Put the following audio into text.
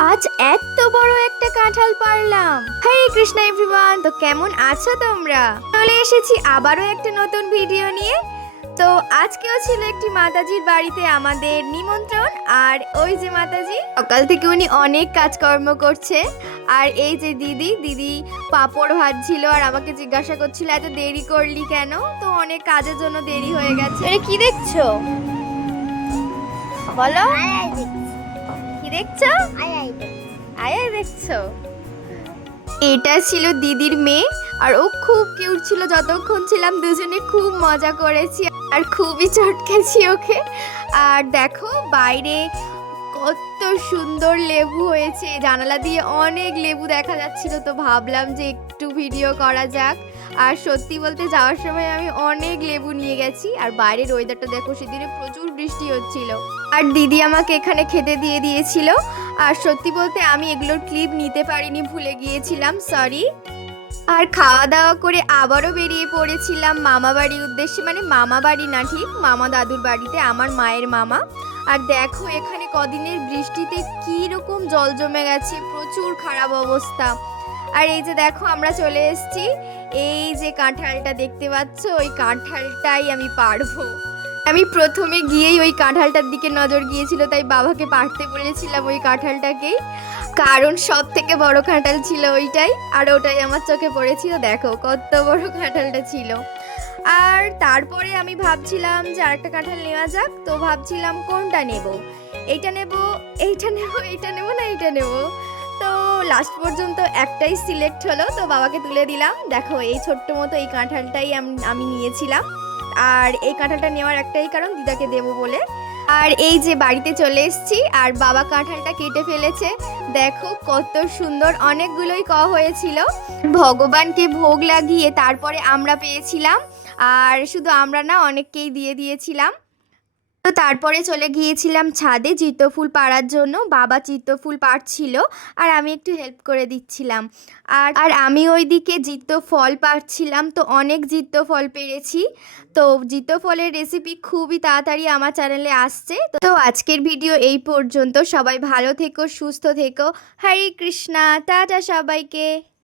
আজ এত বড় একটা কাঁঠাল পারলাম। হরে কৃষ্ণ এভরিওয়ান তো কেমন আছো তোমরা? চলে এসেছি আবারও একটা নতুন ভিডিও নিয়ে। তো আজকেও ছিল একটি মাতাজির বাড়িতে আমাদের নিমন্ত্রণ আর ওই যে মাতাজি সকাল থেকে উনি অনেক কাজকর্ম করছে। আর এই যে দিদি দিদি পাপড় ভাজছিল আর আমাকে জিজ্ঞাসা করছিল এত দেরি করলি কেন? তো অনেক কাজের জন্য দেরি হয়ে গেছে। আরে কি দেখছ? বলো। কি দেখছ? আয়া দেখছ? এটা ছিল দিদির মেয়ে, আর ও খুব কিউট ছিল। যতক্ষণ ছিলাম দুজনে খুব মজা করেছি আর খুবই চটকেছি ওকে। আর দেখো, বাইরে কত সুন্দর লেবু হয়েছে। জানালা দিয়ে অনেক লেবু দেখা যাচ্ছিল, তো ভাবলাম যে একটু ভিডিও করা যাক। আর সত্যি বলতে যাওয়ার সময় আমি অনেক লেবু নিয়ে গেছি, আর বাইরের ওয়েদারটা দেখো, সেদিনে প্রচুর বৃষ্টি হচ্ছিল। আর দিদি আমাকে এখানে খেতে দিয়ে দিয়েছিল, আর সত্যি বলতে আমি এগুলোর ক্লিপ নিতে পারিনি, ভুলে গিয়েছিলাম সরি আর খাওয়া দাওয়া করে আবারও বেরিয়ে পড়েছিলাম মামা বাড়ির উদ্দেশ্যে মানে মামা বাড়ি না ঠিক, মামা দাদুর বাড়িতে, আমার মায়ের মামা। আর দেখো এখানে কদিনের বৃষ্টিতে কি রকম জল জমে গেছে, প্রচুর খারাপ অবস্থা। আর এই যে দেখো, আমরা চলে এসেছি এই যে কাঁঠালটা দেখতে পাচ্ছ, ওই কাঁঠালটাই আমি পারব। আমি প্রথমে গিয়েই ওই কাঁঠালটার দিকে নজর গিয়েছিল, তাই বাবাকে পারতে বলেছিলাম ওই কাঁঠালটাকেই কারণ সব থেকে বড় কাঁঠাল ছিল ওইটাই, আর ওটাই আমার চোখে পড়েছিল। দেখো কত বড় কাঁঠালটা ছিল। আর তারপরে আমি ভাবছিলাম যে আরেকটা কাঁঠাল নেওয়া যাক, তো ভাবছিলাম কোনটা নেব? এইটা নেব এইটা নেব এইটা নেব না এইটা নেব? তো লাস্ট পর্যন্ত একটাই সিলেক্ট হলো, তো বাবাকে তুলে দিলাম। দেখো, এই ছোট্ট মতো এই কাঁঠালটাই আমি নিয়েছিলাম। আর এই কাঁঠালটা নেওয়ার একটাই কারণ দিদাকে দেবো বলে। আর এই যে বাড়িতে চলে এসেছি, আর বাবা কাঁঠালটা কেটে ফেলেছে। দেখো কত সুন্দর অনেকগুলোই ক হয়েছিল। ভগবানকে ভোগ লাগিয়ে তারপরে আমরা পেয়েছিলাম। আর শুধু আমরা না, অনেককেই দিয়ে দিয়েছিলাম। তো তারপরে চলে গিয়েছিলাম ছাদে চিত্তফুল পাড়ার জন্য। বাবা চিত্তফুল পাড়ছিল আর আমি একটু হেল্প করে দিচ্ছিলাম। আর আর আমি ওইদিকে জিত্ত ফল পাড়ছিলাম, তো অনেক জিত্ত ফল পেরেছি। তো জিত্ত ফলের রেসিপি খুবই তাড়াতাড়ি আমার চ্যানেলে আসছে। তো আজকের ভিডিও এই পর্যন্ত। সবাই ভালো থেকো, সুস্থ থেকো। হরে কৃষ্ণা, টাটা সবাইকে।